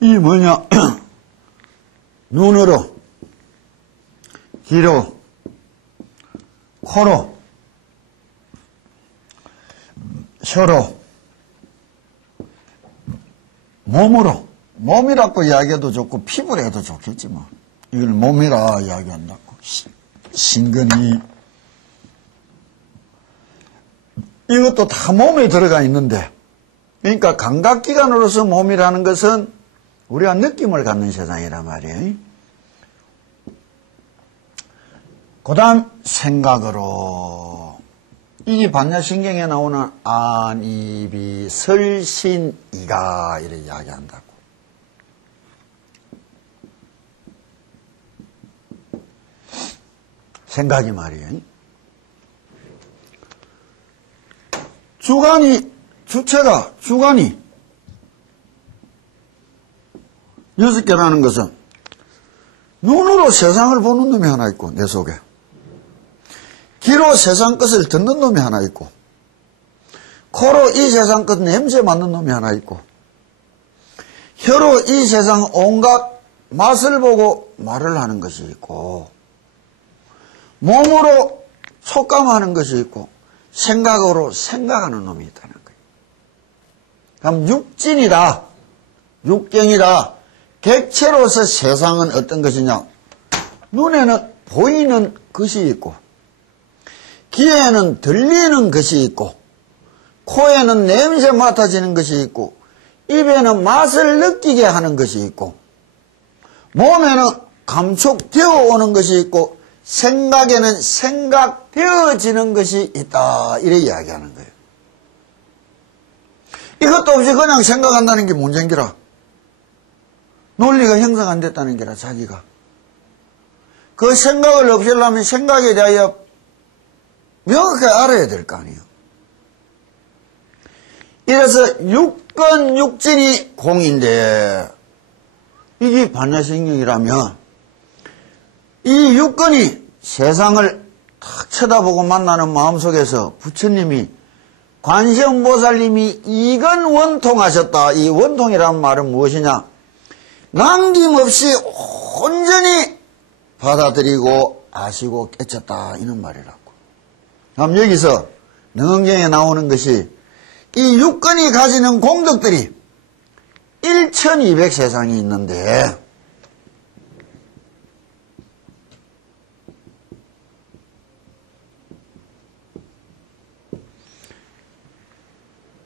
이 뭐냐, 눈으로, 귀로, 코로, 혀로, 몸으로, 몸이라고 이야기해도 좋고 피부로 해도 좋겠지 뭐. 이걸 몸이라 이야기한다고. 신근이 이것도 다 몸에 들어가 있는데, 그러니까 감각기관으로서 몸이라는 것은 우리가 느낌을 갖는 세상이란 말이에요. 그 다음 생각으로, 이게 반야신경에 나오는 안, 이, 비, 설, 신, 이가 이렇게 이야기한다고. 생각이 말이에요. 주관이 6개라는 것은 눈으로 세상을 보는 놈이 하나 있고, 내 속에. 귀로 세상 것을 듣는 놈이 하나 있고, 코로 이 세상 것 냄새 맡는 놈이 하나 있고, 혀로 이 세상 온갖 맛을 보고 말을 하는 것이 있고, 몸으로 촉감하는 것이 있고, 생각으로 생각하는 놈이 있다는 거예요. 그럼 육진이다, 육경이다. 객체로서 세상은 어떤 것이냐? 눈에는 보이는 것이 있고, 귀에는 들리는 것이 있고, 코에는 냄새 맡아지는 것이 있고, 입에는 맛을 느끼게 하는 것이 있고, 몸에는 감촉되어 오는 것이 있고, 생각에는 생각되어지는 것이 있다. 이렇게 이야기하는 거예요. 이것도 없이 그냥 생각한다는 게 문제인기라. 논리가 형성 안 됐다는 게라, 자기가. 그 생각을 없애려면 생각에 대하여 명확하게 알아야 될 거 아니에요. 이래서 육건 육진이 공인데, 이게 반야신경이라면 이 육건이 세상을 탁 쳐다보고 만나는 마음속에서 부처님이, 관세음보살님이 이건 원통하셨다. 이 원통이라는 말은 무엇이냐? 남김없이 온전히 받아들이고 아시고 깨쳤다, 이런 말이라고. 그럼 여기서 능언경에 나오는 것이 이 육건이 가지는 공덕들이 1200 세상이 있는데,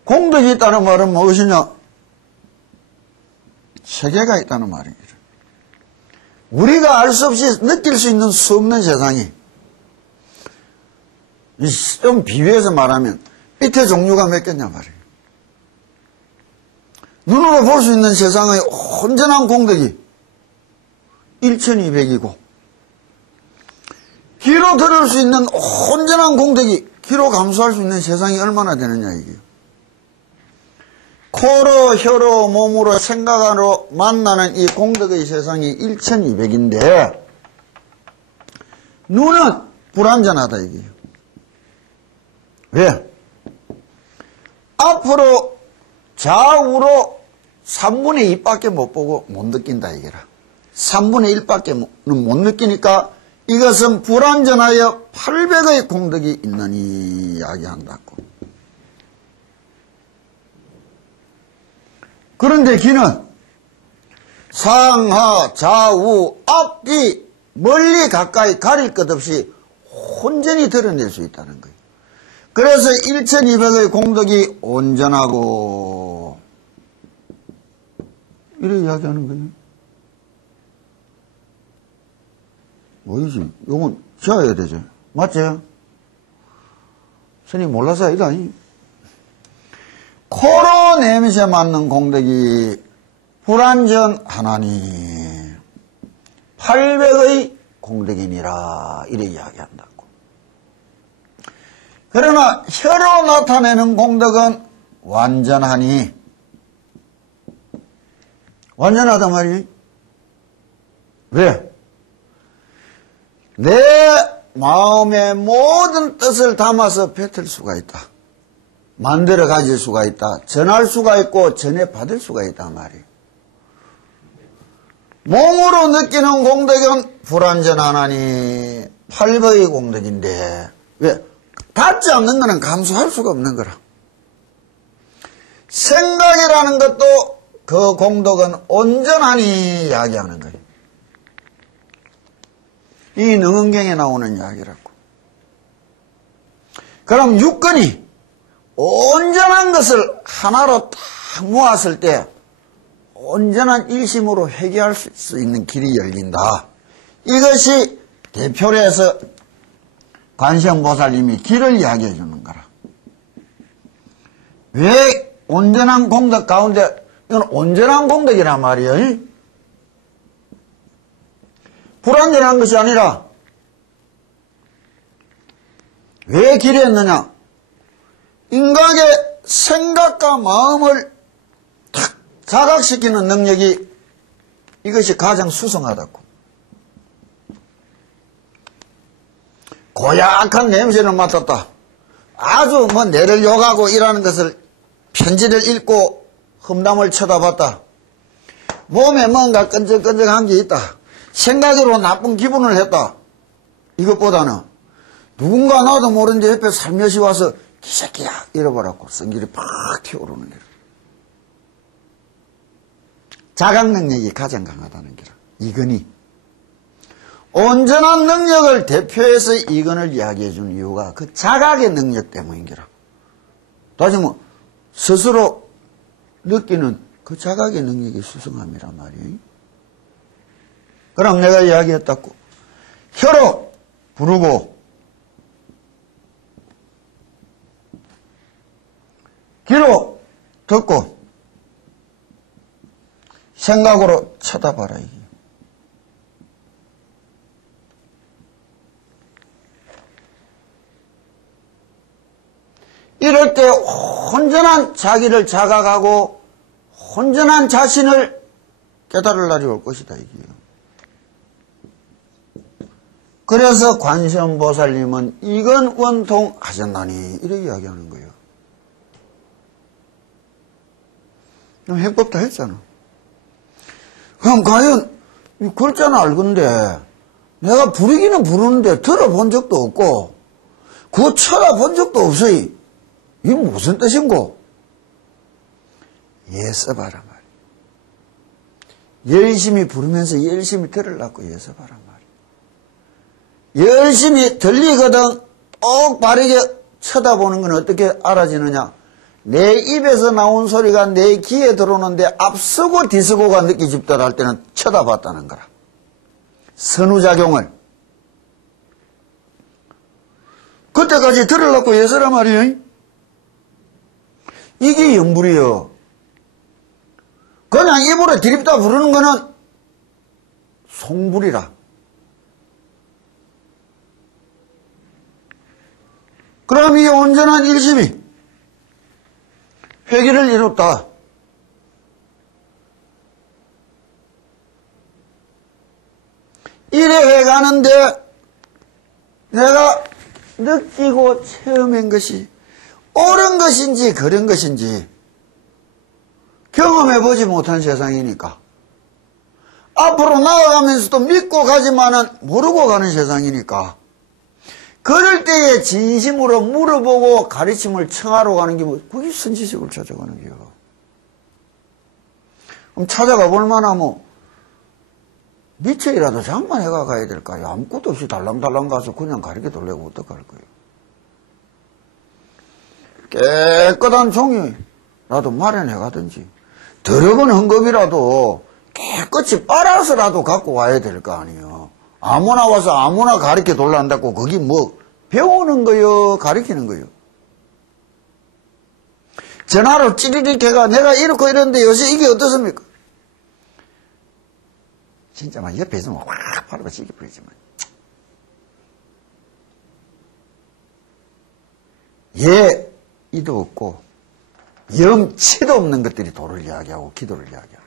공덕이 있다는 말은 무엇이냐? 세계가 있다는 말입니다. 우리가 알 수 없이 느낄 수 있는 수 없는 세상이, 좀 비유해서 말하면 빛의 종류가 몇 개냐 말이에요. 눈으로 볼 수 있는 세상의 온전한 공덕이 1200이고, 귀로 들을 수 있는 온전한 공덕이, 귀로 감수할 수 있는 세상이 얼마나 되느냐 이게요. 코로, 혀로, 몸으로, 생각으로 만나는 이 공덕의 세상이 1200인데, 눈은 불완전하다 이게요. 왜? 앞으로 좌우로 3분의 2밖에 못 보고 못 느낀다 이게라. 3분의 1밖에 못 느끼니까 이것은 불완전하여 800의 공덕이 있느니 이야기한다고. 그런데 귀는 상하, 좌우, 앞뒤, 멀리 가까이 가릴 것 없이 온전히 드러낼 수 있다는 거예요. 그래서 1200의 공덕이 온전하고, 이렇게 이야기하는 거예요. 뭐이지? 요건 지어야 되죠. 맞지? 선생님 몰라서 이거 아니? 코로 냄새 맡는 공덕이 불완전하나니 800의 공덕이니라, 이래 이야기한다고. 그러나 혀로 나타내는 공덕은 완전하니, 완전하단 말이에요. 왜? 내 마음의 모든 뜻을 담아서 뱉을 수가 있다. 만들어 가질 수가 있다. 전할 수가 있고 전해 받을 수가 있단 말이에요. 몸으로 느끼는 공덕은 불완전하나니 8거의 공덕인데 왜? 닿지 않는 거는 감수할 수가 없는 거라. 생각이라는 것도 그 공덕은 온전하니 이야기하는 거예요. 이 능언경에 나오는 이야기라고. 그럼 육근이 온전한 것을 하나로 딱 모았을 때 온전한 일심으로 회개할 수 있는 길이 열린다. 이것이 대표로 해서 관세음보살님이 길을 이야기해 주는 거라. 왜 온전한 공덕 가운데, 이건 온전한 공덕이란 말이에요. 불완전한 것이 아니라 왜 길이 했느냐? 인간의 생각과 마음을 탁 자각시키는 능력이 이것이 가장 수성하다고. 고약한 냄새를 맡았다. 아주 뭐 내를 욕하고 이라는 것을 편지를 읽고 험담을 쳐다봤다. 몸에 뭔가 끈적끈적한 게 있다. 생각으로 나쁜 기분을 했다. 이것보다는 누군가 나도 모르는데 옆에 살며시 와서 기새끼야 이러버렸고 성질이 팍 튀어오르는 거라. 자각 능력이 가장 강하다는 거라. 이건이 온전한 능력을 대표해서 이건을 이야기해 준 이유가 그 자각의 능력 때문인 거라. 다시 뭐 스스로 느끼는 그 자각의 능력이 수성함이란 말이에요. 그럼 내가 이야기했다고 혀로 부르고 귀로 듣고 생각으로 쳐다봐라. 이게. 이럴 때 온전한 자기를 자각하고 온전한 자신을 깨달을 날이 올 것이다. 이게요. 그래서 관세음보살님은 이건 원통하셨나니 이렇게 이야기하는 거예요. 해법도 했잖아. 그럼 과연 이 글자는 알건데 내가 부르기는 부르는데 들어본 적도 없고 그거 쳐다본 적도 없어요. 이게 무슨 뜻인고? 써봐라 말이야. 열심히 부르면서 열심히 들으려고 써봐라 말이야. 열심히 들리거든 꼭 바르게 쳐다보는 건 어떻게 알아지느냐? 내 입에서 나온 소리가 내 귀에 들어오는데 앞서고 뒤서고가 느껴집더라 할 때는 쳐다봤다는 거라. 선후작용을. 그때까지 들으려고 예서라 말이에요. 이게 영불이요. 그냥 입으로 들입다 부르는 거는 송불이라. 그럼 이 온전한 일심이 회개를 이뤘다. 이래 해가는데 내가 느끼고 체험한 것이 옳은 것인지 그런 것인지 경험해보지 못한 세상이니까 앞으로 나아가면서도 믿고 가지만은 모르고 가는 세상이니까 그럴 때에 진심으로 물어보고 가르침을 청하러 가는 게 뭐, 그게 선지식을 찾아가는 게요. 그럼 찾아가 볼 만하면 미처이라도 장만해가 가야 될까요? 아무것도 없이 달랑달랑 가서 그냥 가르쳐 돌려고 어떡할 거예요? 깨끗한 종이라도 마련해 가든지 더러운 헝겊이라도 깨끗이 빨아서라도 갖고 와야 될 거 아니에요. 아무나 와서 아무나 가르쳐 돌란다고 거기 뭐 배우는 거요 가르치는 거요. 전화로 찌리릭 해가 내가 이렇고 이러는데 요새 이게 어떻습니까? 진짜 막 옆에 있으면 확 바로 찌게 버리지만 이도 없고 염치도 없는 것들이 도를 이야기하고 기도를 이야기하고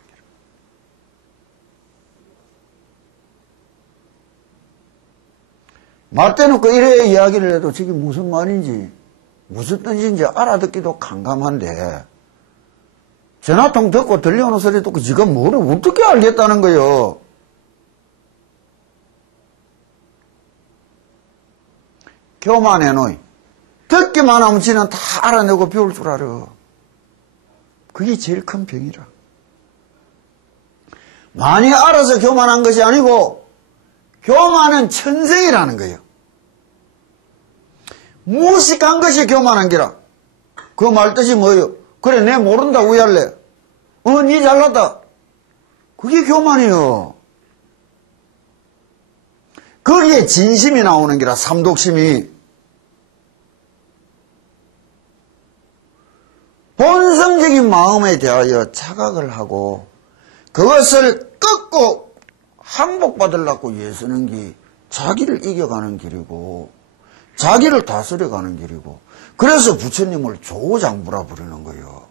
맞대놓고 이래 이야기를 해도 저게 무슨 말인지 무슨 뜻인지 알아듣기도 캄캄한데 전화통 듣고 들려오는 소리 듣고 지가 뭐를 어떻게 알겠다는 거요. 교만해 놓이. 듣기만 하면 지는 다 알아내고 배울 줄 알아. 그게 제일 큰 병이라. 많이 알아서 교만한 것이 아니고 교만은 천성이라는 거예요. 무식한 것이 교만한 기라. 그 말 뜻이 뭐예요? 그래, 내 모른다 우할래. 니 잘났다. 그게 교만이요. 거기에 진심이 나오는 기라, 삼독심이. 본성적인 마음에 대하여 착각을 하고 그것을 꺾고 항복받으려고 애쓰는 게 자기를 이겨가는 길이고 자기를 다스려가는 길이고, 그래서 부처님을 조장부라 부르는 거예요.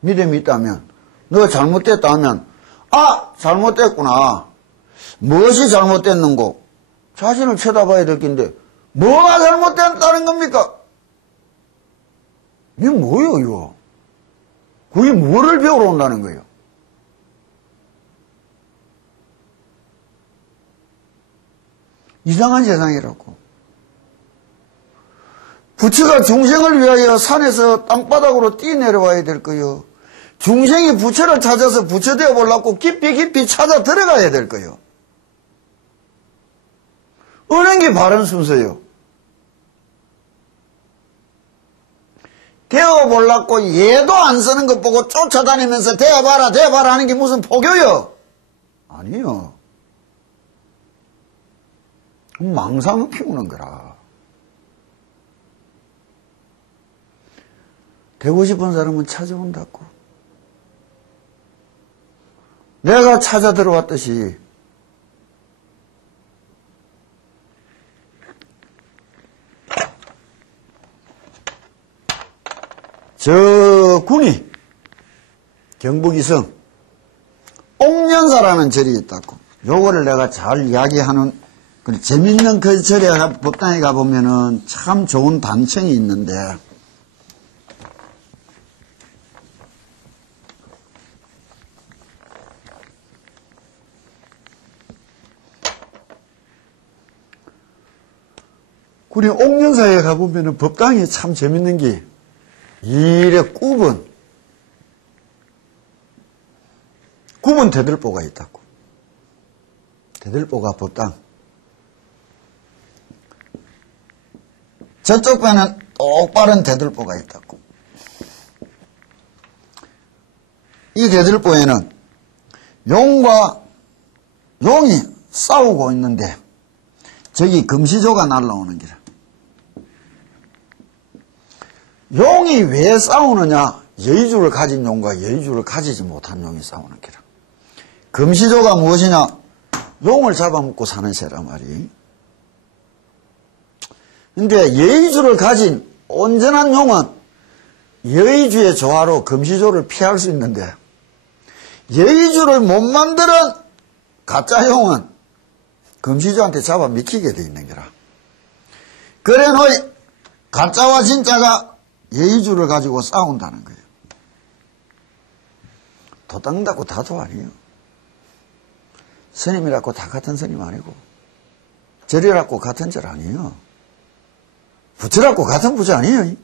믿음이 있다면, 너 잘못됐다 하면, 아, 잘못됐구나. 무엇이 잘못됐는고? 자신을 쳐다봐야 될 긴데 뭐가 잘못됐다는 겁니까? 이게 뭐예요, 이거? 그게 뭐를 배우러 온다는 거예요? 이상한 세상이라고. 부처가 중생을 위하여 산에서 땅바닥으로 뛰내려와야 될 거요. 중생이 부처를 찾아서 부처 되어 보려고 깊이 찾아 들어가야 될 거요. 어느 게 바른 순서요? 되어 보려고 얘도 안 쓰는 것 보고 쫓아다니면서 되어봐라 하는 게 무슨 포교요? 아니요. 망상을 피우는 거라. 되고 싶은 사람은 찾아온다고. 내가 찾아 들어왔듯이 저 군이 경북 이성 옥련사라는 절이 있다고. 요거를 내가 잘 이야기하는 재밌는 그 절에 법당에 가보면은 참 좋은 단청이 있는데, 우리 옥련사에 가보면은 법당이 참 재밌는 게 이래 굽은 대들보가 있다고. 대들보가 법당. 저쪽 배는 똑바른 대들보가 있다고. 이 대들보에는 용과 용이 싸우고 있는데 저기 금시조가 날라오는 기라. 용이 왜 싸우느냐? 여의주를 가진 용과 여의주를 가지지 못한 용이 싸우는 기라. 금시조가 무엇이냐? 용을 잡아먹고 사는 새란 말이. 근데 여의주를 가진 온전한 용은 여의주의 조화로 금시조를 피할 수 있는데, 여의주를 못 만드는 가짜 용은 금시조한테 잡아 미키게 돼 있는 거라. 그래 너희 가짜와 진짜가 여의주를 가지고 싸운다는 거예요. 도닦는다고 다도 아니에요. 스님이라고 다 같은 스님 아니고, 절이라고 같은 절 아니에요. 부처라고 같은 부처 아니에요.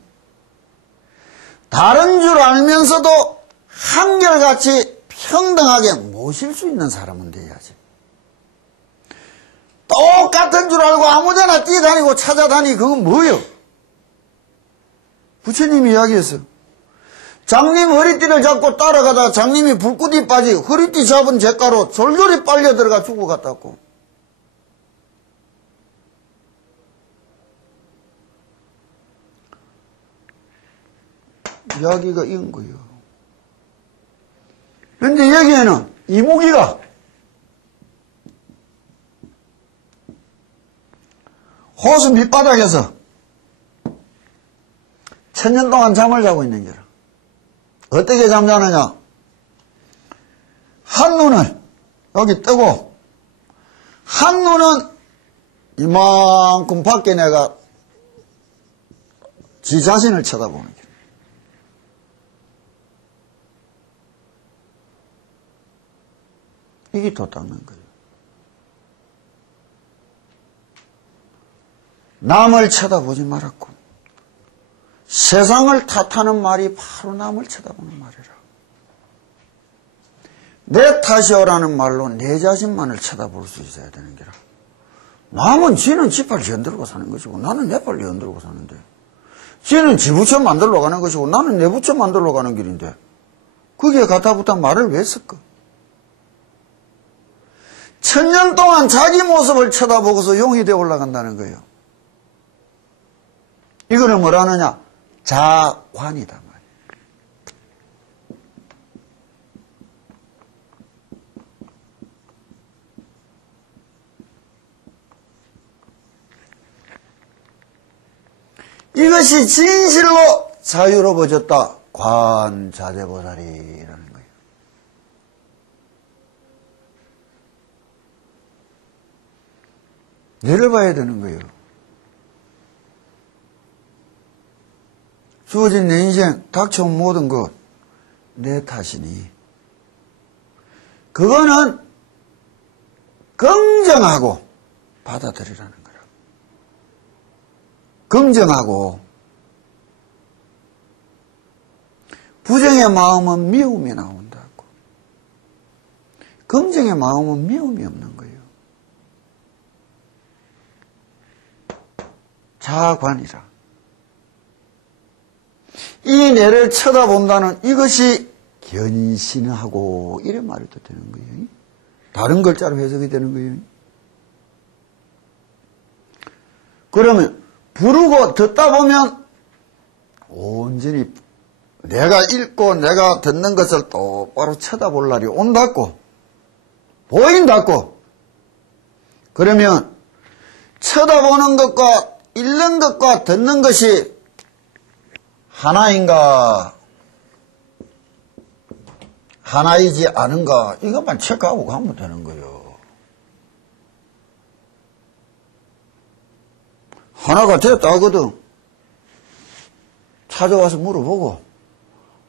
다른 줄 알면서도 한결같이 평등하게 모실 수 있는 사람은 돼야지. 똑같은 줄 알고 아무데나 뛰다니고 찾아다니, 그건 뭐예요? 부처님이 이야기했어요. 장님 허리띠를 잡고 따라가다 장님이 불꽃이 빠지 허리띠 잡은 잿가로 졸졸이 빨려 들어가 죽어갔다고. 이야기가 이런 거예요. 그런데 여기에는 이무기가 호수 밑바닥에서 1000년 동안 잠을 자고 있는 거라. 어떻게 잠자느냐? 한눈을 여기 뜨고 한눈은 이만큼 밖에 내가 지 자신을 쳐다보는 거야. 이게 도 닦는 거예요. 남을 쳐다보지 말았고 세상을 탓하는 말이 바로 남을 쳐다보는 말이라. 내 탓이오라는 말로 내 자신만을 쳐다볼 수 있어야 되는 게라. 남은 지는 지팔 연들고 사는 것이고 나는 내 팔 연들고 사는데, 지는 지 부처 만들러 가는 것이고 나는 내 부처 만들러 가는 길인데 거기에 가타부타 말을 왜 쓸까? 1000년 동안 자기 모습을 쳐다보고서 용이 되어 올라간다는 거예요. 이거는 뭐라느냐? 자관이다 말이에요. 이것이 진실로 자유로워졌다. 관자재보살이라는 거예요. 예를 봐야 되는 거예요. 주어진 내 인생, 닥쳐온 모든 것, 내 탓이니. 그거는 긍정하고 받아들이라는 거라. 긍정하고. 부정의 마음은 미움이 나온다고. 긍정의 마음은 미움이 없는 거예요. 자관이라. 이 내를 쳐다본다는 이것이 견신하고 이런 말이 또 되는 거예요. 다른 글자로 해석이 되는 거예요. 그러면 부르고 듣다 보면 온전히 내가 읽고 내가 듣는 것을 똑바로 쳐다볼 날이 온다고, 보인다고. 그러면 쳐다보는 것과 읽는 것과 듣는 것이 하나인가, 하나이지 않은가, 이것만 체크하고 가면 되는 거예요. 하나가 됐다 하거든. 찾아와서 물어보고,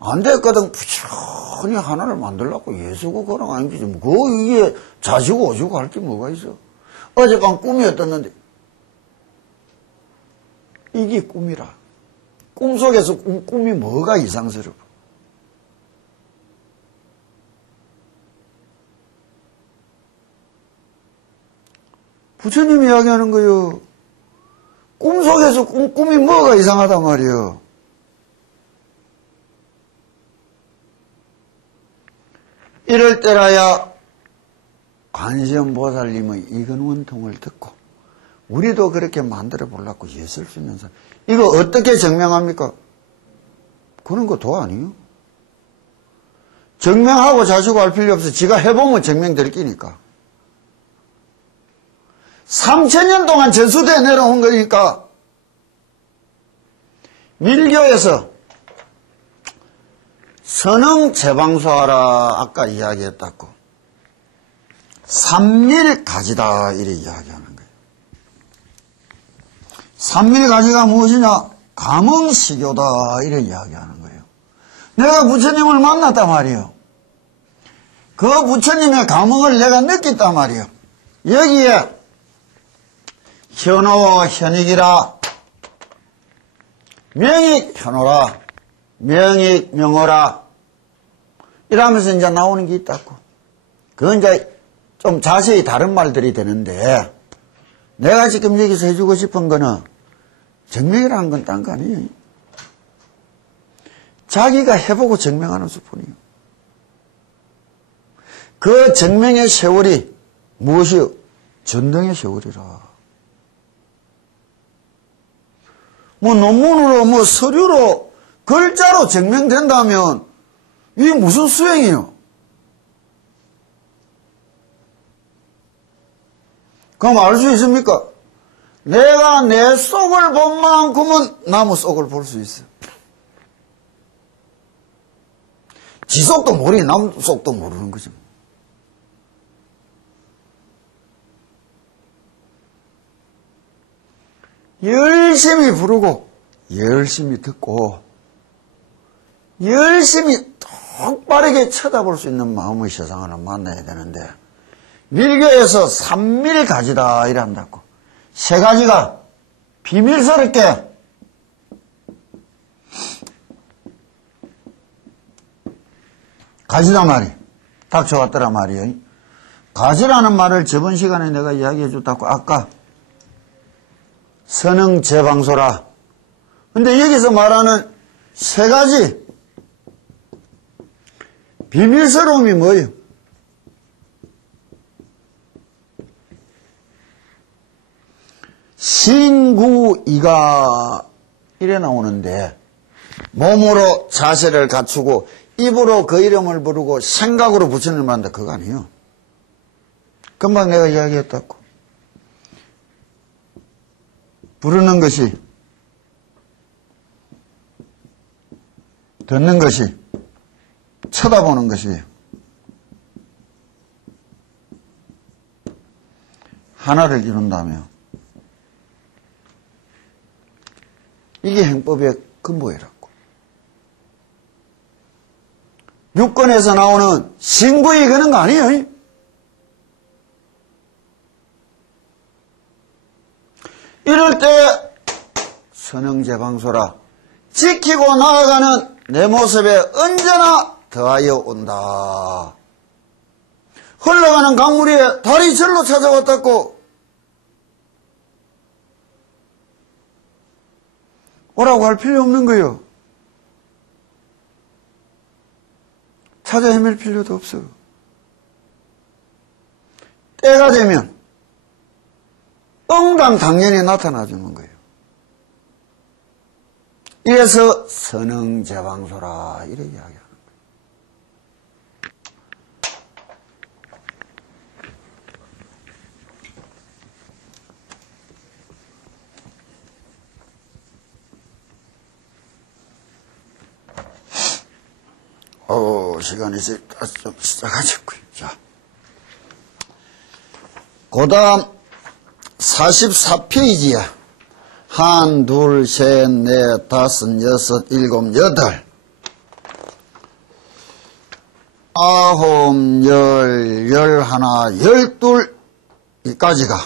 안 됐거든. 부지런히 하나를 만들려고 예수고 그런 거 아니지. 뭐, 이게 자시고 오시고 할 게 뭐가 있어. 어젯밤 꿈이었었는데, 이게 꿈이라. 꿈속에서 꿈이 뭐가 이상스러워. 부처님이 이야기하는 거요. 꿈속에서 꿈이 뭐가 이상하단 말이요. 이럴 때라야 관세음보살님의 이근원통을 듣고 우리도 그렇게 만들어 보려고 애쓸 수 있는 사람. 이거 어떻게 증명합니까? 그런 거 도 아니요. 증명하고 자시고 할 필요 없어. 지가 해보면 증명될 끼니까. 3000년 동안 전수되어 내려온 거니까. 밀교에서 선흥제방수하라 아까 이야기했다고. 삼밀가지다 이렇게 이야기하는 거예요. 삼밀가지가 무엇이냐? 감흥식교다 이렇게 이야기하는 거예요. 내가 부처님을 만났단 말이에요. 그 부처님의 감흥을 내가 느꼈단 말이에요. 여기에 현오 현익이라, 명익 현오라, 명익 명호라 이러면서 이제 나오는 게 있다고. 그건 이제 좀 자세히 다른 말들이 되는데, 내가 지금 여기서 해주고 싶은 거는 증명이라는 건 딴 거 아니에요. 자기가 해보고 증명하는 수뿐이에요. 그 증명의 세월이 무엇이요? 전등의 세월이라. 뭐 논문으로 뭐 서류로 글자로 증명된다면 이게 무슨 수행이에요? 그럼 알 수 있습니까? 내가 내 속을 본 만큼은 나무 속을 볼 수 있어. 지 속도 모르니 남 속도 모르는 거지. 열심히 부르고 열심히 듣고 열심히 똑바르게 쳐다볼 수 있는 마음의 세상을 만나야 되는데, 밀교에서 삼밀가지다 이란다고. 세 가지가 비밀스럽게 가지란 말이 닥쳐왔더라 말이에요. 가지라는 말을 저번 시간에 내가 이야기해 줬다고 아까 선흥제방소라. 근데 여기서 말하는 세 가지 비밀스러움이 뭐예요? 신구이가 이래 나오는데 몸으로 자세를 갖추고 입으로 그 이름을 부르고 생각으로 부처님을 만다 그거 아니에요. 금방 내가 이야기했다고. 부르는 것이 듣는 것이 쳐다보는 것이 하나를 이룬다며 이게 행법의 근본이라고. 육권에서 나오는 신구이 그런 거 아니에요. 이럴 때 선흥제방소라 지키고 나아가는 내 모습에 언제나 더하여 온다. 흘러가는 강물 위에 달이 절로 찾아왔다고 오라고 할 필요 없는 거예요. 찾아 헤맬 필요도 없어. 때가 되면 당연히 나타나주는 거예요. 이래서 선흥제방소라 이렇게 이야기하는 거예요. 시간이 이제 다시 좀 시작하자고요. 자, 그 다음 44페이지야. 한, 둘, 셋, 넷, 다섯, 여섯, 일곱, 여덟, 아홉, 열하나, 열둘까지가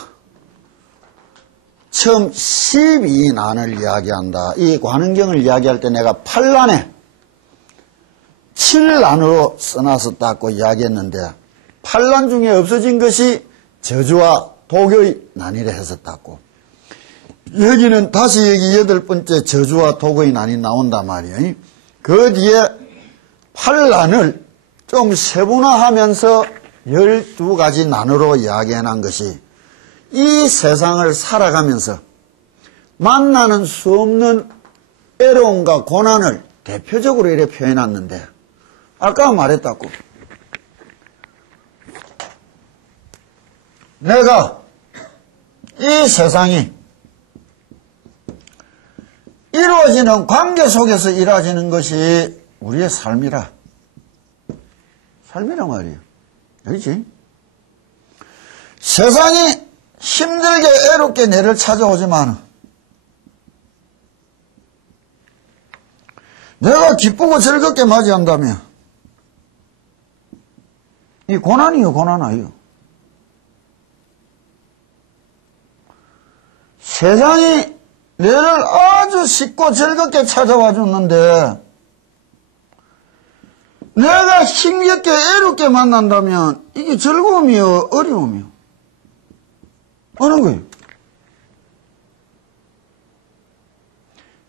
처음 12난을 이야기한다. 이 관음경을 이야기할 때 내가 8난에 7난으로 써놨었다고 이야기했는데 8난 중에 없어진 것이 저주와 독의 난이라 했었다고. 여기는 다시 여기 8번째 저주와 독의 난이 나온단 말이에요. 그 뒤에 8난을 좀 세분화하면서 12가지 난으로 이야기해놓은 것이 이 세상을 살아가면서 만나는 수 없는 애로움과 고난을 대표적으로 이렇게 표해놨는데 아까 말했다고. 내가 이 세상이 이루어지는 관계 속에서 이루어지는 것이 우리의 삶이라. 삶이란 말이에요. 알지? 세상이 힘들게 애롭게 내를 찾아오지만 내가 기쁘고 즐겁게 맞이한다면 이 고난이요, 고난 아니요. 세상이 내를 아주 쉽고 즐겁게 찾아와 줬는데 내가 힘겹게 애롭게 만난다면 이게 즐거움이요, 어려움이요? 어느 거예요?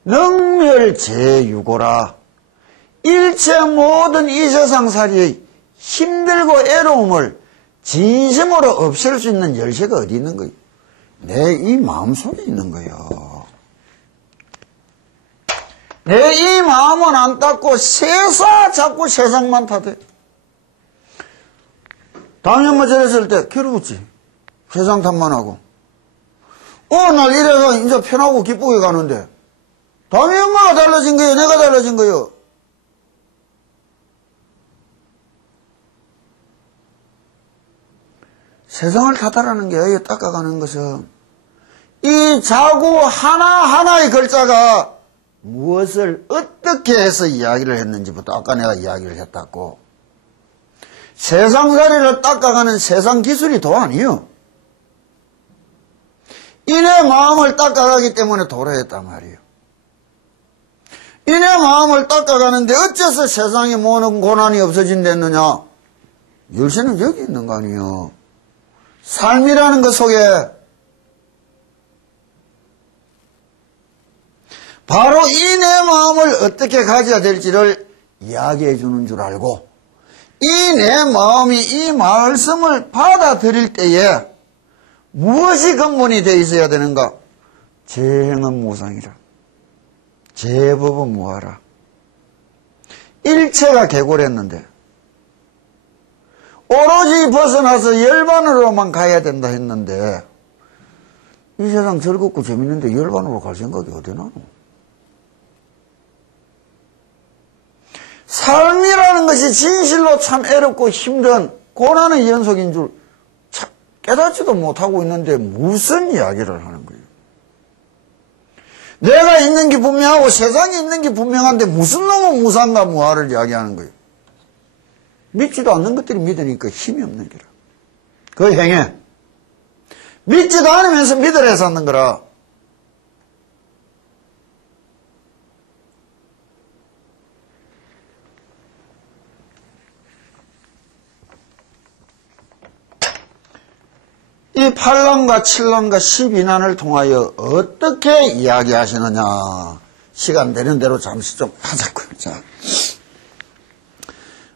능멸제유고라. 일체 모든 이 세상살이의 힘들고 애로움을 진심으로 없앨 수 있는 열쇠가 어디 있는 거예요? 내 이 마음속에 있는 거예요. 내 이 마음은 안 닦고 자꾸 세상만 탓해. 다음에 뭐 저랬을 때 괴로웠지. 세상 탓만 하고. 날 이래가 이제 편하고 기쁘게 가는데 다음에 엄마가 달라진 거예요? 내가 달라진 거예요? 세상을 탓하라는 게 닦아가는 것은 이 자구 하나하나의 글자가 무엇을 어떻게 해서 이야기를 했는지부터 아까 내가 이야기를 했다고. 세상살이를 닦아가는 세상 기술이 더 아니에요. 이내 마음을 닦아가기 때문에 도래했단 말이에요. 이내 마음을 닦아가는데 어째서 세상에 모든 고난이 없어진댔느냐? 열쇠는 여기 있는 거 아니에요. 삶이라는 것 속에 바로 이 내 마음을 어떻게 가져야 될지를 이야기해 주는 줄 알고 이 내 마음이 이 말씀을 받아들일 때에 무엇이 근본이 되어 있어야 되는가? 재행은 무상이라. 제법은 무하라. 일체가 개골했는데 오로지 벗어나서 열반으로만 가야 된다 했는데 이 세상 즐겁고 재밌는데 열반으로 갈 생각이 어디 나노? 삶이라는 것이 진실로 참 애롭고 힘든 고난의 연속인 줄 깨닫지도 못하고 있는데 무슨 이야기를 하는 거예요? 내가 있는 게 분명하고 세상에 있는 게 분명한데 무슨 놈은 무상과 무하를 이야기하는 거예요? 믿지도 않는 것들이 믿으니까 힘이 없는 거라. 그 행해. 믿지도 않으면서 믿으라 해서 하는 거라. 이 8난과 7난과 12난을 통하여 어떻게 이야기하시느냐. 시간 되는 대로 잠시 좀 하자고요. 자.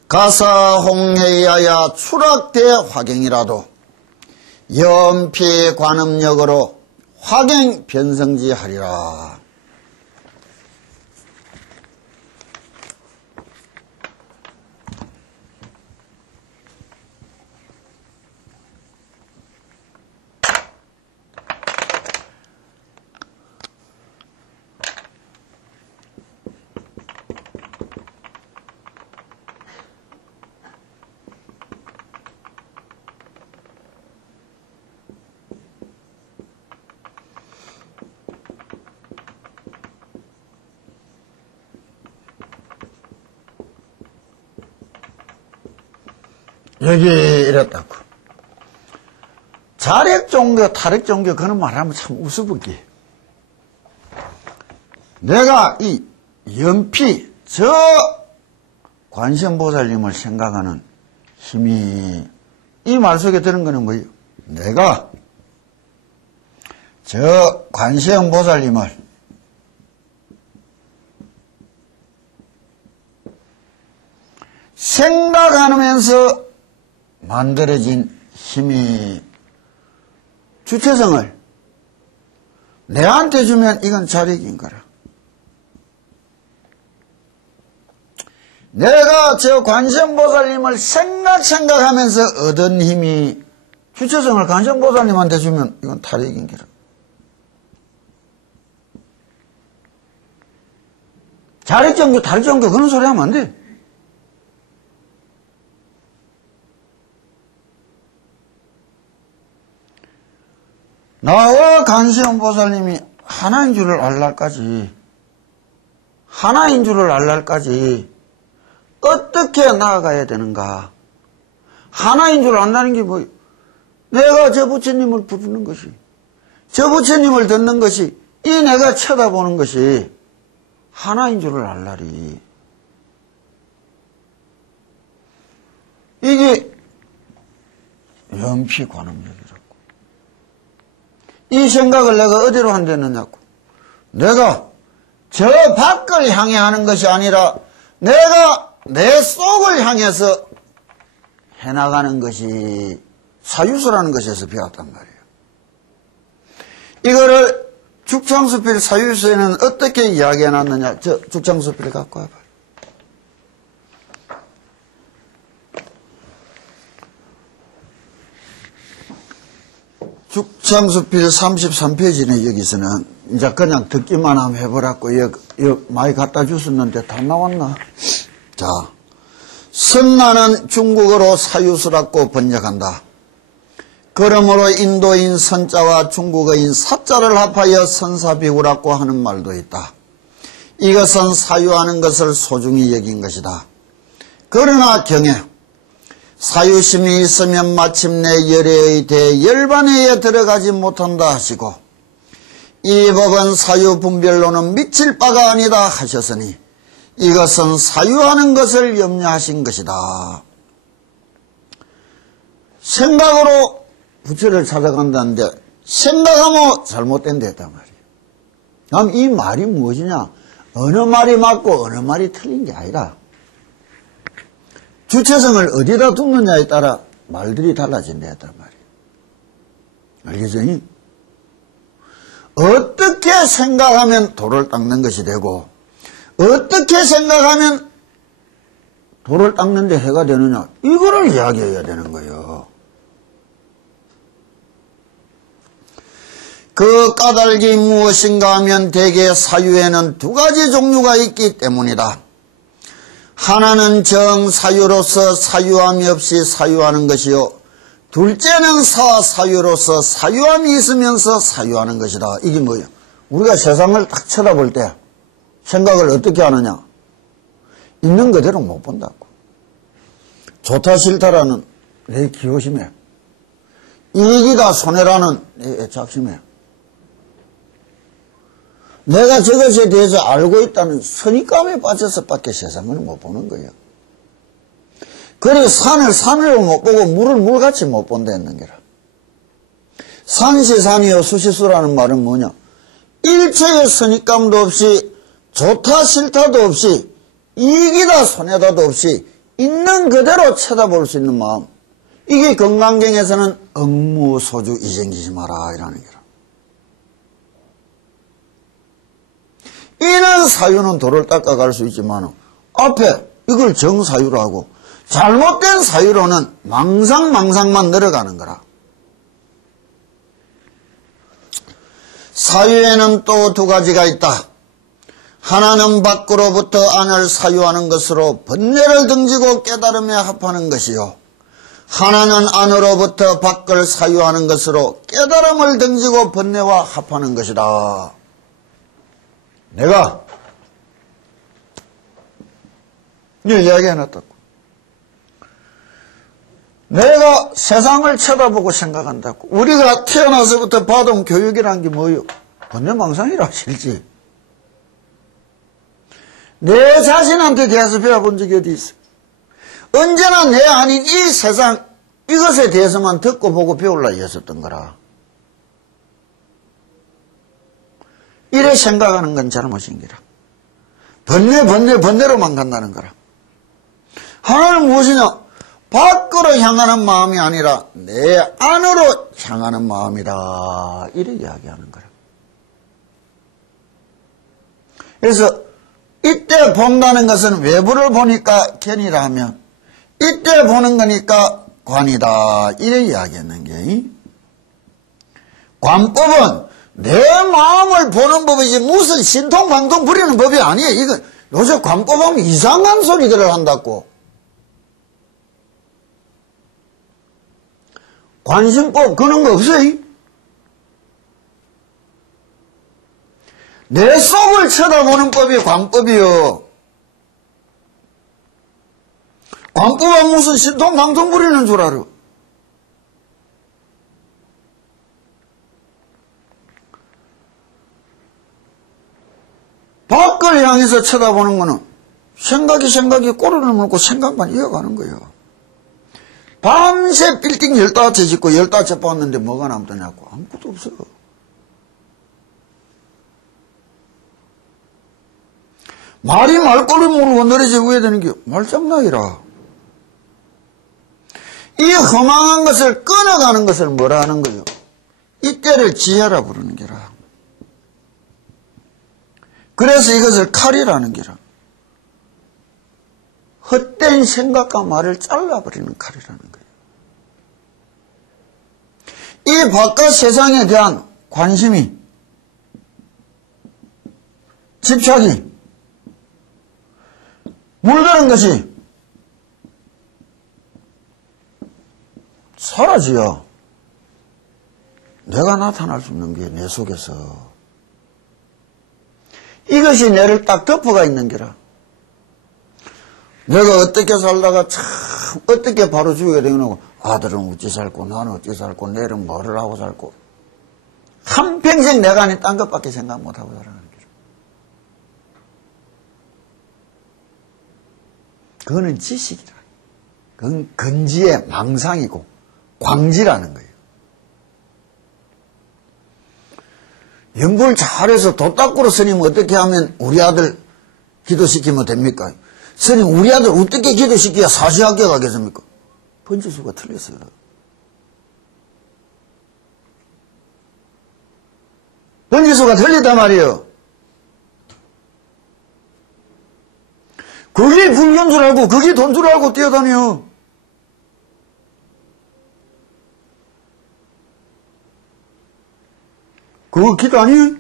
가사홍해야야 추락대 화경이라도 연피 관음력으로 화경 변성지하리라. 여기 이랬다고. 자력 종교, 타력 종교, 그런 말하면 참 우스갯기. 내가 이 연피, 저 관세음보살님을 생각하는 힘이 이 말 속에 드는 거는 뭐예요? 내가 저 관세음보살님을 생각하면서 만들어진 힘이 주체성을 내한테 주면 이건 자력인 거라. 내가 저 관세음보살님을 생각하면서 얻은 힘이 주체성을 관세음보살님한테 주면 이건 타력인 거라. 자력종교, 타력종교 그런 소리 하면 안 돼. 나와 관세음보살님이 하나인 줄을 알랄까지 어떻게 나아가야 되는가? 하나인 줄 안다는 게 뭐예요? 내가 저 부처님을 부르는 것이, 저 부처님을 듣는 것이, 이 내가 쳐다보는 것이 하나인 줄을 알라리. 이게 연피관음력이라고. 이 생각을 내가 어디로 한댔느냐고. 내가 저 밖을 향해 하는 것이 아니라 내가 내 속을 향해서 해나가는 것이 사유수라는 것에서 배웠단 말이에요. 이거를 죽창수필 사유수에는 어떻게 이야기해놨느냐. 저 죽창수필 갖고 와봐. 죽창수필 33페이지는 여기서는 이제 그냥 듣기만 하면 해보라고 여기 많이 갖다 주셨는데 다 나왔나? 자, 선나는 중국어로 사유수라고 번역한다. 그러므로 인도인 선자와 중국어인 사자를 합하여 선사비구라고 하는 말도 있다. 이것은 사유하는 것을 소중히 여긴 것이다. 그러나 경에 사유심이 있으면 마침내 열애의 대열반회에 들어가지 못한다 하시고 이 법은 사유분별로는 미칠 바가 아니다 하셨으니 이것은 사유하는 것을 염려하신 것이다. 생각으로 부처를 찾아간다는데 생각하면 잘못된 데였단 말이에요. 그럼 이 말이 무엇이냐? 어느 말이 맞고 어느 말이 틀린 게 아니라 주체성을 어디다 두느냐에 따라 말들이 달라진다였단 말이에요. 알겠어요? 어떻게 생각하면 돌을 닦는 것이 되고 어떻게 생각하면 돌을 닦는데 해가 되느냐, 이거를 이야기해야 되는 거예요. 그 까닭이 무엇인가 하면 대개 사유에는 두 가지 종류가 있기 때문이다. 하나는 정사유로서 사유함이 없이 사유하는 것이요, 둘째는 사유로서 사유함이 있으면서 사유하는 것이다. 이게 뭐예요? 우리가 세상을 딱 쳐다볼 때 생각을 어떻게 하느냐? 있는 그대로 못 본다고. 좋다 싫다라는 내 기호심에, 이익이다 손해라는 내 애착심에, 내가 저것에 대해서 알고 있다는 선입감에 빠져서밖에 세상을 못 보는 거예요. 그래 산을 산으로 못 보고 물을 물같이 못 본다는 게라. 산시산이요 수시수라는 말은 뭐냐? 일체의 선입감도 없이 좋다 싫다도 없이 이익이다 손해다도 없이 있는 그대로 쳐다볼 수 있는 마음, 이게 건강경에서는 억무소주 이쟁기심하라 이라는 게라. 이는 사유는 돌을 닦아갈 수 있지만 앞에 이걸 정사유로 하고 잘못된 사유로는 망상만 늘어가는 거라. 사유에는 또 두 가지가 있다. 하나는 밖으로부터 안을 사유하는 것으로 번뇌를 등지고 깨달음에 합하는 것이요, 하나는 안으로부터 밖을 사유하는 것으로 깨달음을 등지고 번뇌와 합하는 것이다. 내가 이 이야기 해놨다고. 내가 세상을 쳐다보고 생각한다고. 우리가 태어나서부터 받은 교육이란 게 뭐예요? 번뇌망상이라 실지. 내 자신한테 대해서 배워본 적이 어디 있어? 언제나 내 아닌 이 세상, 이것에 대해서만 듣고 보고 배우려고 했었던 거라. 이래 생각하는 건 잘못인 거라. 번뇌로만 간다는 거라. 하나는 무엇이냐? 밖으로 향하는 마음이 아니라 내 안으로 향하는 마음이다. 이래 이야기하는 거라. 그래서 이때 본다는 것은 외부를 보니까 견이라 하면 이때 보는 거니까 관이다. 이래 이야기했는 게, 관법은 내 마음을 보는 법이지 무슨 신통방통 부리는 법이 아니에요. 이건 요새 관법하면 이상한 소리들을 한다고. 관심법 그런 거 없어요. 내 속을 쳐다보는 법이 관법이요. 관법은 무슨 신통방통 부리는 줄 알아. 밖을 향해서 쳐다보는 거는 생각이 꼬리를 물고 생각만 이어가는 거예요. 밤새 빌딩 15채 짓고 15채 봤는데 뭐가 남더냐고. 아무것도 없어. 말이 말꼬리 모르고 너리지 왜 되는 게 말장난이라. 이 허망한 것을 끊어가는 것을 뭐라 하는 거예요? 이때를 지혜라 부르는 게라. 그래서 이것을 칼이라는 게라. 헛된 생각과 말을 잘라버리는 칼이라는 거예요. 이 바깥 세상에 대한 관심이, 집착이 물드는 것이 사라지야 내가 나타날 수 있는 게 내 속에서. 이것이 내를 딱 덮어가 있는 게라. 내가 어떻게 살다가 참 어떻게 바로 죽게 되냐고. 아들은 어찌 살고 나는 어찌 살고 내일은 뭐를 하고 살고. 한평생 내가 아닌 딴 것밖에 생각 못하고 살아가는 거죠. 그거는 지식이라. 그건 근지의 망상이고 광지라는 거예요. 연구를 잘해서 도닦으로 스님 어떻게 하면 우리 아들 기도시키면 됩니까? 스님 우리 아들 어떻게 기도시켜야 사시학교 가겠습니까? 번지수가 틀렸어요. 번지수가 틀렸단 말이에요. 그게 불교인 줄 알고 그게 돈 줄 알고 뛰어다녀. 그거 기도 아니에요?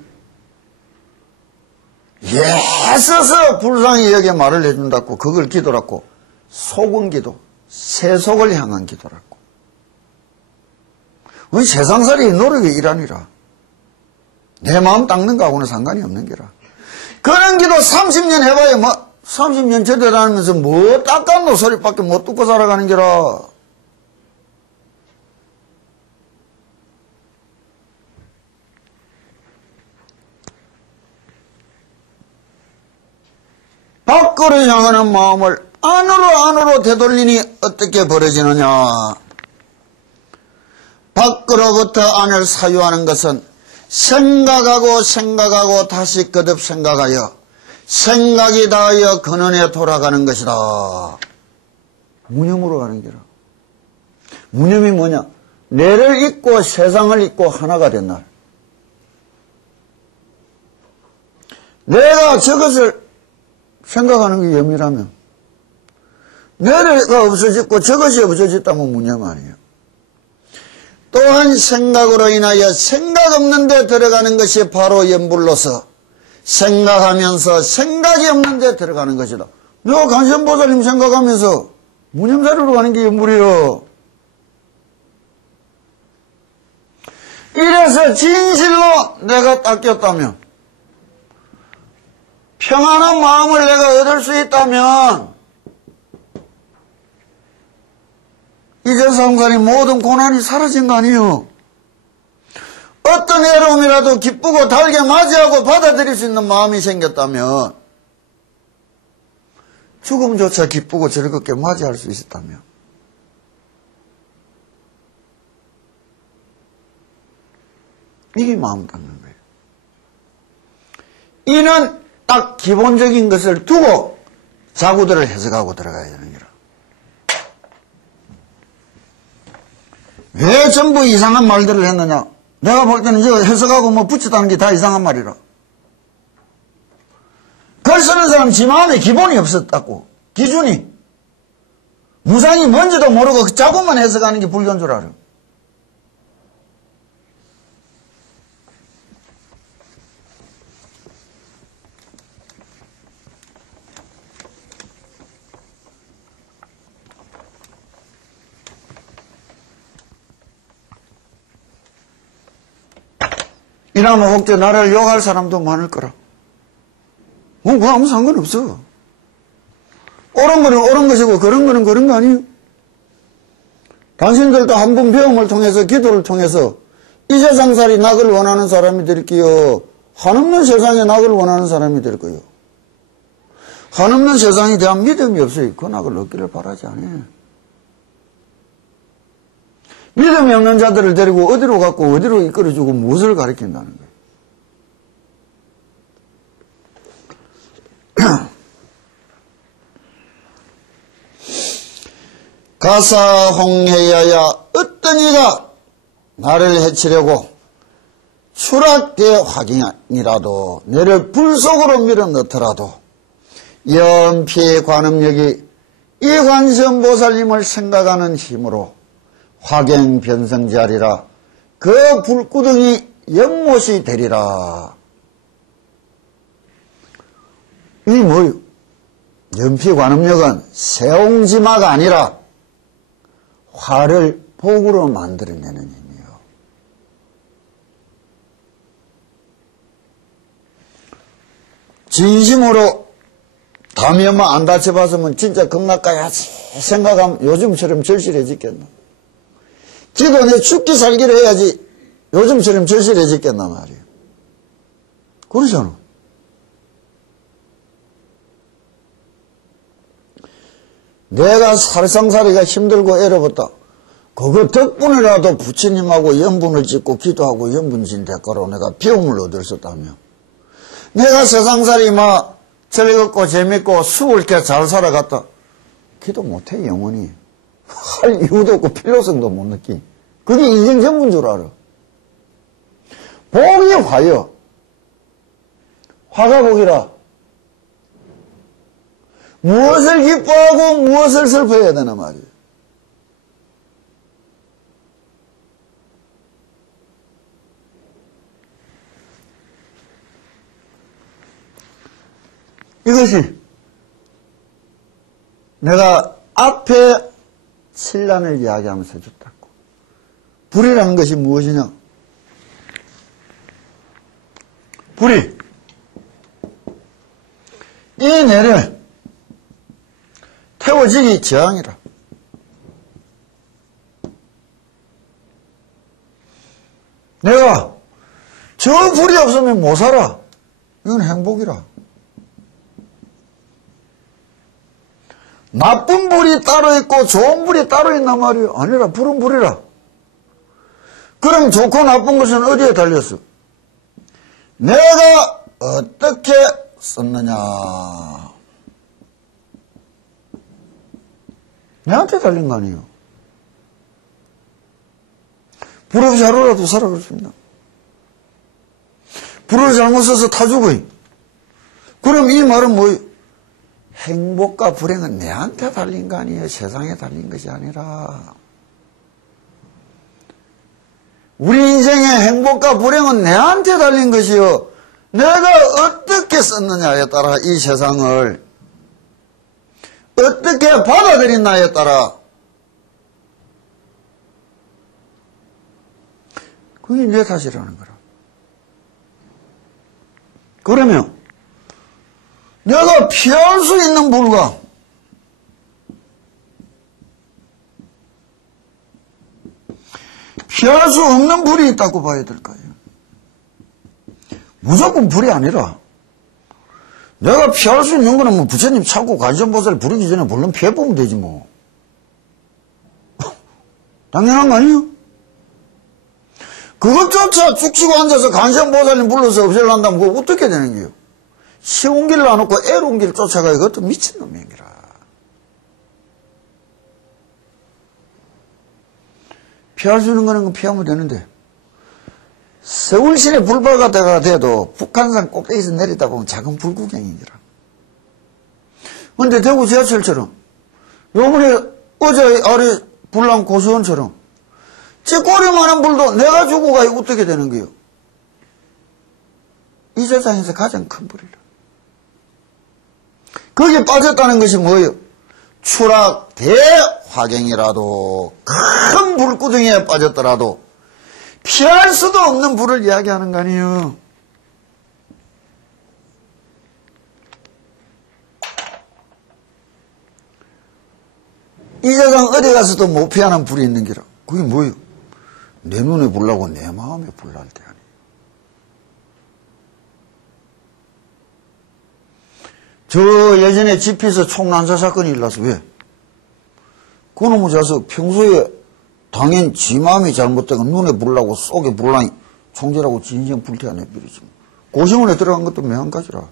애써서 불상이 여기에 말을 해준다고 그걸 기도라고. 속은 기도, 세속을 향한 기도라고. 세상살이 노력의 일환이라. 내 마음 닦는 거하고는 상관이 없는 게라. 그런 기도 30년 해봐야 30년 제대로 하면서 뭐 닦았노 소리밖에 못 듣고 살아가는 게라. 밖으로 향하는 마음을 안으로 되돌리니 어떻게 벌어지느냐. 밖으로부터 안을 사유하는 것은 생각하고 다시 거듭 생각하여 생각이 닿아 근원에 돌아가는 것이다. 무념으로 가는 게라. 무념이 뭐냐? 내를 잊고 세상을 잊고 하나가 된 날. 내가 저것을 생각하는 게 염이라면 내가 없어졌고 저것이 없어졌다면 무념 아니에요. 또한 생각으로 인하여 생각 없는 데 들어가는 것이 바로 염불로서 생각하면서 생각이 없는 데 들어가는 것이다. 내가 간선보살님 생각하면서 무념자리로 가는 게 염불이요. 이래서 진실로 내가 닦였다면 평안한 마음을 내가 얻을 수 있다면 이제 상살이 모든 고난이 사라진 거 아니에요. 어떤 외로움이라도 기쁘고 달게 맞이하고 받아들일 수 있는 마음이 생겼다면 죽음조차 기쁘고 즐겁게 맞이할 수 있었다면 이게 마음 닦는 거예요. 이는 딱 기본적인 것을 두고 자구들을 해석하고 들어가야 되는 거라. 왜 전부 이상한 말들을 했느냐? 내가 볼 때는 이거 해석하고 뭐 붙였다는 게 다 이상한 말이라. 글 쓰는 사람 지 마음에 기본이 없었다고. 기준이. 무상이 뭔지도 모르고 그 자구만 해석하는 게 불교인 줄 알아. 이러면 혹시 나를 욕할 사람도 많을 거라. 그거 아무 상관없어. 옳은 거는 옳은 것이고 그런 거는 그런 거 아니에요. 당신들도 한 번 배움을 통해서 기도를 통해서 이 세상살이 낙을 원하는 사람이 될게요. 한없는 세상에 낙을 원하는 사람이 될 거예요. 한없는 세상에 대한 믿음이 없어요. 그 낙을 얻기를 바라지 않아요. 믿음이 없는 자들을 데리고 어디로 갖고 어디로 이끌어주고 무엇을 가르친다는 거예요. 가사홍해야야 어떤 이가 나를 해치려고 추락의 화경이라도 너를 불 속으로 밀어넣더라도 연피 관음력이 이 관세음보살님을 생각하는 힘으로 화경변성자리라 그 불구덩이 연못이 되리라. 이게 뭐예요? 연피관음력은 세옹지마가 아니라 화를 복으로 만들어내는 힘이에요. 진심으로 담이 엄마 안 다쳐봤으면 진짜 극락 가야지 생각하면 요즘처럼 절실해지겠나. 지도 내 죽기 살기를 해야지 요즘처럼 절실해졌겠나 말이에요. 그러잖아. 내가 살상살이가 힘들고 애로웠다. 그거 덕분이라도 부처님하고 연분을 짓고 기도하고 연분진 대가로 내가 배움을 얻을 수 있다며. 내가 세상살이 막 즐겁고 재밌고 수월케 잘 살아갔다. 기도 못해 영원히. 할 이유도 없고 필요성도 못 느끼. 그게 인생 전부인 줄 알아. 복이 화요. 화가 복이라. 무엇을 기뻐하고 무엇을 슬퍼해야 되나 말이에요. 이것이 내가 앞에 신란을 이야기하면서 해줬다고. 불이라는 것이 무엇이냐? 불이 이 뇌를 태워지기 저항이라. 내가 저 불이 없으면 못 살아. 이건 행복이라. 나쁜 불이 따로 있고 좋은 불이 따로 있단 말이에요. 아니라 불은 불이라. 그럼 좋고 나쁜 것은 어디에 달렸어? 내가 어떻게 썼느냐. 내한테 달린 거 아니에요. 불 없이 하루라도 살아갈 수 있나? 불을 잘못 써서 타 죽어요. 그럼 이 말은 뭐예요? 행복과 불행은 내한테 달린 거 아니에요. 세상에 달린 것이 아니라. 우리 인생의 행복과 불행은 내한테 달린 것이요. 내가 어떻게 썼느냐에 따라 이 세상을 어떻게 받아들이나에 따라 그게 내 탓이라는 거라. 그러면 내가 피할 수 있는 불과 피할 수 없는 불이 있다고 봐야 될까요? 무조건 불이 아니라 내가 피할 수 있는 거는 뭐 부처님 찾고 관세음보살 부르기 전에 물론 피해보면 되지 뭐. 당연한 거 아니에요? 그것조차 죽치고 앉아서 관세음보살님 불러서 없애려 한다면 그거 어떻게 되는 거예요? 쉬운 길을 안 놓고 애로운 길을 쫓아가야 그것도 미친놈의 얘기라. 피할 수 있는 거는 피하면 되는데 서울시내 불바다가 돼도 북한산 꼭대기에서 내리다 보면 작은 불구경이더라. 그런데 대구 지하철처럼 요번에 어제 아래 불난 고수원처럼 제 꼬리만한 불도 내가 주고 가야 어떻게 되는 거예요? 이 세상에서 가장 큰 불이라. 거기에 빠졌다는 것이 뭐예요? 추락 대화경이라도 큰 불구덩이에 빠졌더라도 피할 수도 없는 불을 이야기하는 거 아니에요. 이 세상 어디 가서도 못 피하는 불이 있는 기라. 그게 뭐예요? 내 눈에 불나고 내 마음에 불날 때 아니에요. 저 예전에 집에서 총난사 사건이 일어나서 왜? 그놈의 자식 평소에 당연 지 마음이 잘못되고 눈에 불나고 속에 불나니 총질하고 진정 불태워내 버리지. 고시원에 들어간 것도 매한가지라.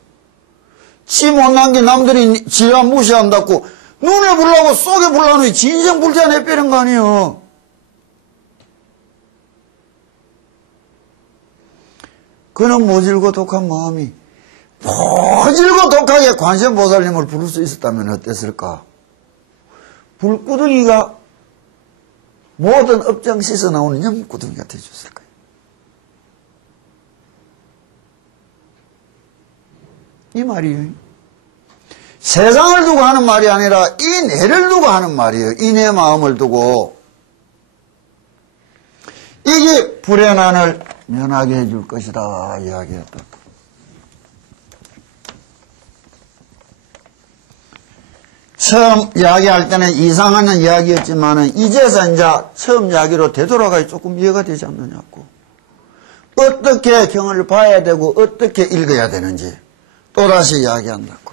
지 못난 게 남들이 지라 무시한다고 눈에 불나고 속에 불나니 진정 불태워내 버린 거 아니에요. 그는 모질고 독한 마음이 모질고 독하게 관세음보살님을 부를 수 있었다면 어땠을까? 불구덩이가 모든 업장 씻어 나오는 염구덩이가 되어줬을 거예요. 이 말이에요. 세상을 두고 하는 말이 아니라 이 내를 두고 하는 말이에요. 이 내 마음을 두고. 이게 불의 난을 면하게 해줄 것이다 이야기했다. 처음 이야기할 때는 이상하는 이야기였지만은 이제서 이제 처음 이야기로 되돌아가야 조금 이해가 되지 않느냐고. 어떻게 경을 봐야 되고 어떻게 읽어야 되는지 또다시 이야기한다고.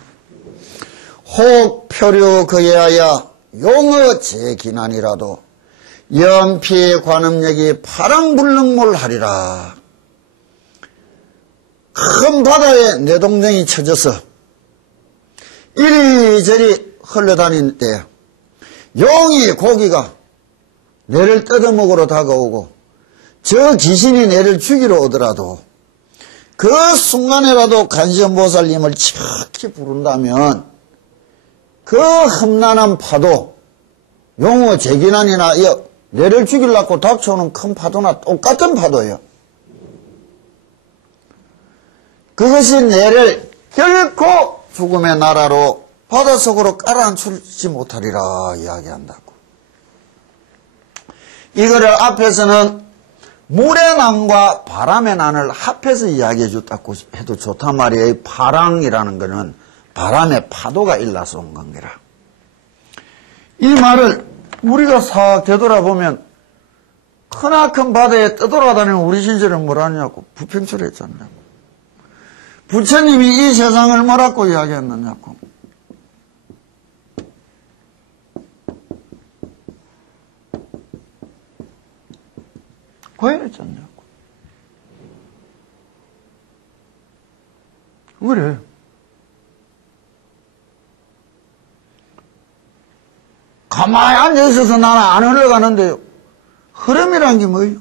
혹 표류 그에 하여 용어 제기난이라도 연피의 관음력이 파랑불능몰하리라. 큰 바다에 내동댕이 쳐져서 이리저리 흘러다닐 때 용이 고기가 내를 뜯어먹으러 다가오고 저 귀신이 내를 죽이러 오더라도 그 순간에라도 관세음보살님을 척히 부른다면 그 험난한 파도, 용어 제기난이나 내를 죽이려고 닥쳐오는 큰 파도나 똑같은 파도예요. 그것이 내를 결코 죽음의 나라로 바닷속으로 깔아앉힐지 못하리라 이야기한다고. 이거를 앞에서는 물의 난과 바람의 난을 합해서 이야기해 줬다고 해도 좋단 말이에요. 이 파랑이라는 것은 바람의 파도가 일러서 온 관계라. 이 말을 우리가 싹 되돌아보면 크나큰 바다에 떠돌아다니는 우리 신세를 뭐라 하냐고 부평철했잖아요. 부처님이 이 세상을 뭐라고 이야기했느냐고. 고해했잖냐고. 그래. 가만히 앉아있어서 나는 안 흘러가는데요. 흐름이란 게 뭐예요?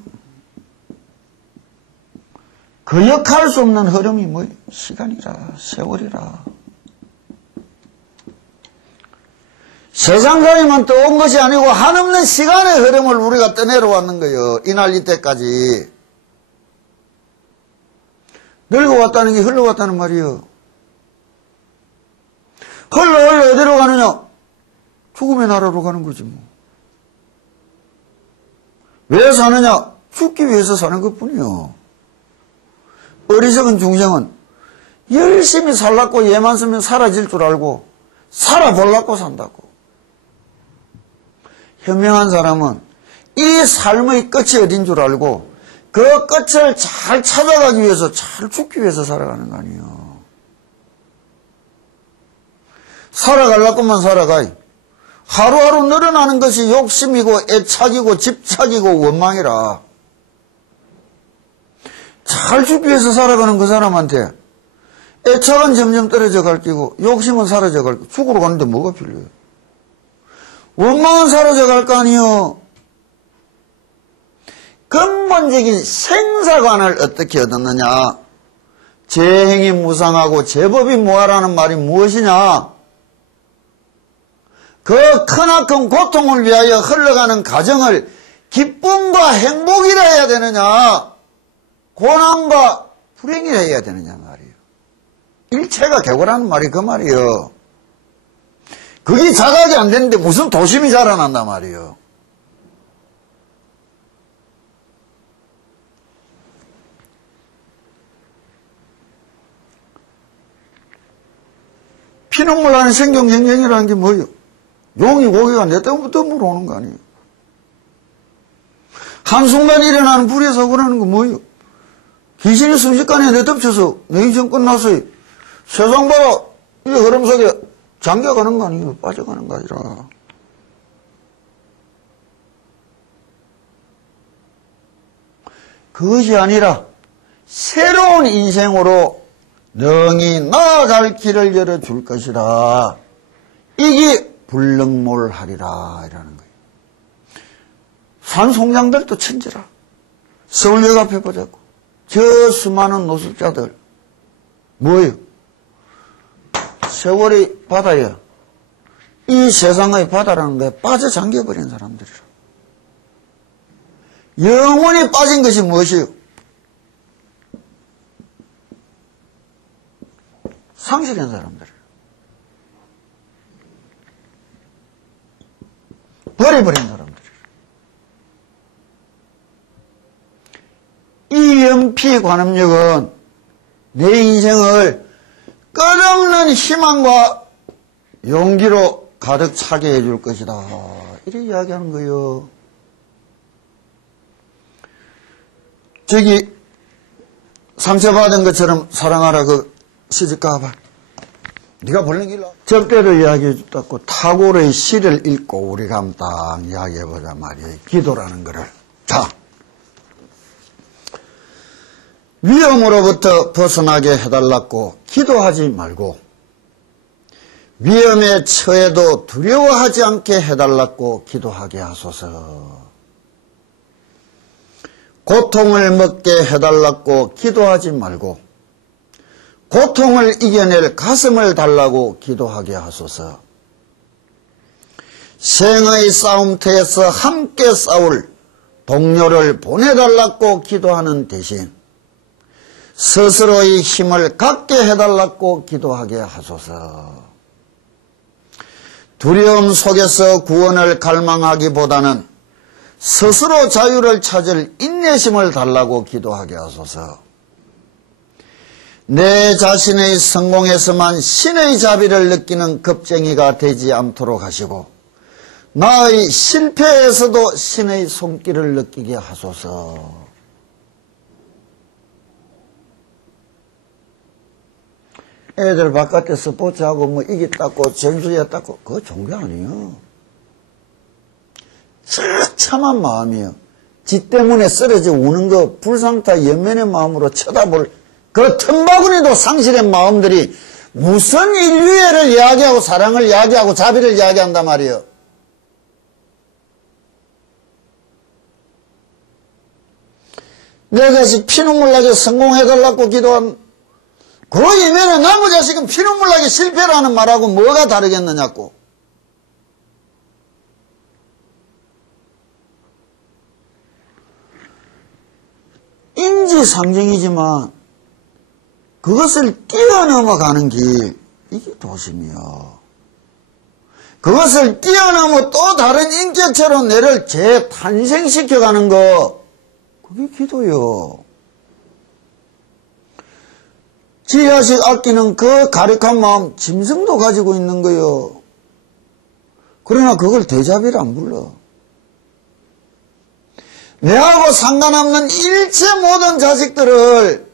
거역할 수 없는 흐름이 뭐예요? 시간이라, 세월이라. 세상살이만 떠온 것이 아니고 한없는 시간의 흐름을 우리가 떠내려왔는 거예요. 이날 이때까지. 늙어왔다는 게 흘러왔다는 말이에요. 흘러 어디로 가느냐? 죽음의 나라로 가는 거지 뭐. 왜 사느냐? 죽기 위해서 사는 것뿐이요. 어리석은 중생은 열심히 살라고 얘만 쓰면 사라질 줄 알고 살아보려고 산다고. 현명한 사람은 이 삶의 끝이 어딘 줄 알고 그 끝을 잘 찾아가기 위해서 잘 죽기 위해서 살아가는 거 아니에요. 살아가려고만 살아가. 하루하루 늘어나는 것이 욕심이고 애착이고 집착이고 원망이라. 잘 죽기 위해서 살아가는 그 사람한테 애착은 점점 떨어져 갈 끼고 욕심은 사라져 갈 끼고 죽으러 가는데 뭐가 필요해요? 원망은 사라져 갈 거 아니요. 근본적인 생사관을 어떻게 얻었느냐? 제 행이 무상하고 제법이 무하라는 말이 무엇이냐? 그 크나큰 고통을 위하여 흘러가는 과정을 기쁨과 행복이라 해야 되느냐? 고난과 불행이라 해야 되느냐 말이에요. 일체가 개고라는 말이 그 말이에요. 그게 자각이 안 되는데 무슨 도심이 자라난단 말이에요. 피눈물 나는 생경쟁쟁이라는 게 뭐예요? 용이 고기가 내 때부터 물어오는 거 아니에요. 한순간 일어나는 불에서 그러는 거 뭐예요? 귀신이 순식간에 내덮쳐서 내 인생 끝났어요. 세상 봐라. 이 흐름 속에 잠겨가는 거 아니에요. 빠져가는 거 아니라. 그것이 아니라 새로운 인생으로 능히 나아갈 길을 열어줄 것이라. 이게 불능몰하리라 이라는 거예요. 산송장들도 천지라. 서울역 앞에 보자고. 저 수많은 노숙자들 뭐예요? 세월이 바다에 이 세상의 바다라는 거에 빠져 잠겨버린 사람들이라. 영원히 빠진 것이 무엇이에요? 상실한 사람들. 버려버린 사람들. 이 연피 관음력은 내 인생을 끝없는 희망과 용기로 가득 차게 해줄 것이다. 이렇게 이야기하는 거예요. 저기 상처받은 것처럼 사랑하라 그 시집 가봐. 네가 벌린 길로. 적대를 이야기해 줬다고 타고의 시를 읽고 우리가 한번 딱 이야기해보자 말이에요. 기도라는 거를. 자, 위험으로부터 벗어나게 해달라고 기도하지 말고 위험에 처해도 두려워하지 않게 해달라고 기도하게 하소서. 고통을 먹게 해달라고 기도하지 말고 고통을 이겨낼 가슴을 달라고 기도하게 하소서. 생의 싸움터에서 함께 싸울 동료를 보내달라고 기도하는 대신 스스로의 힘을 갖게 해달라고 기도하게 하소서. 두려움 속에서 구원을 갈망하기보다는 스스로 자유를 찾을 인내심을 달라고 기도하게 하소서. 내 자신의 성공에서만 신의 자비를 느끼는 겁쟁이가 되지 않도록 하시고 나의 실패에서도 신의 손길을 느끼게 하소서. 애들 바깥에 스포츠하고 뭐 이겼다고 전술이었다고 그거 종교 아니에요. 처참한 마음이에요. 지 때문에 쓰러져 우는 거 불상타 연면의 마음으로 쳐다볼 그 틈바구니도 상실한 마음들이 무슨 인류애를 이야기하고 사랑을 이야기하고 자비를 이야기한단 말이에요. 내 자식 피눈물 나게 성공해달라고 기도한 그 이면에 나무 자식은 피눈물 나게 실패라는 말하고 뭐가 다르겠느냐고. 인지상정이지만 그것을 뛰어넘어가는 길, 이게 도심이요. 그것을 뛰어넘어 또 다른 인격체로 내를 재탄생시켜가는 거, 그게 기도요. 지 자식 아끼는 그 가력한 마음, 짐승도 가지고 있는 거요. 그러나 그걸 대자비를 안 불러. 내하고 상관없는 일체 모든 자식들을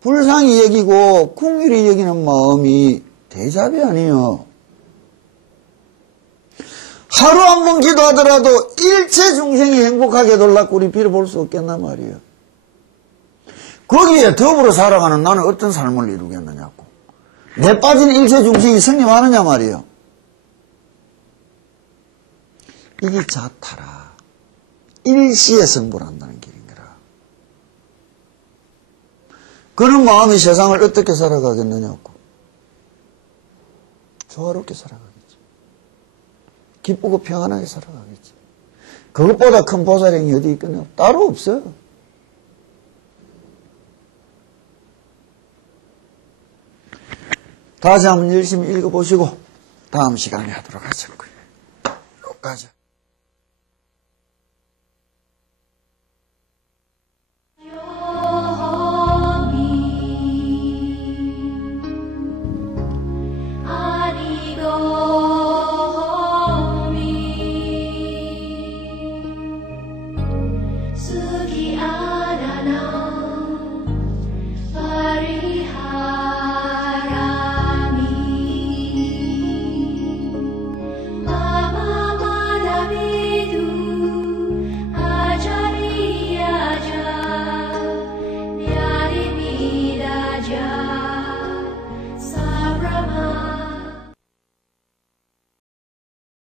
불쌍히 여기고 궁휼히 여기는 마음이 대자비 아니에요. 하루 한 번 기도하더라도 일체 중생이 행복하게 해달라고 우리 빌어볼 수 없겠나 말이에요. 거기에 더불어 살아가는 나는 어떤 삶을 이루겠느냐고. 내 빠진 일체 중생이 승리하느냐 말이에요. 이게 자타라. 일시에 승부를 한다는 길인 거라. 그런 마음이 세상을 어떻게 살아가겠느냐고. 조화롭게 살아가겠지. 기쁘고 평안하게 살아가겠지. 그것보다 큰 보살행이 어디 있겠냐. 따로 없어요. 다시 한번 열심히 읽어보시고 다음 시간에 하도록 하자고요. 여기까지.